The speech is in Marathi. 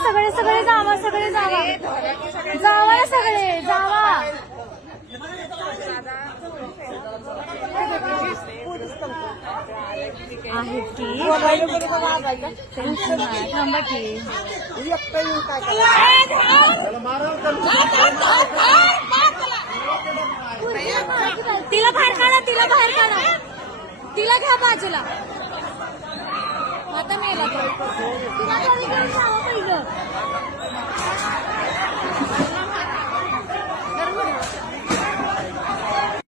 सगळे सगळे जावा सगळे जावा जावा ना सगळे जावा आहेत की थांबा की तिला बाहेर काढा तिला बाहेर काढा तिला घ्या बाजूला आता मेला पहिलं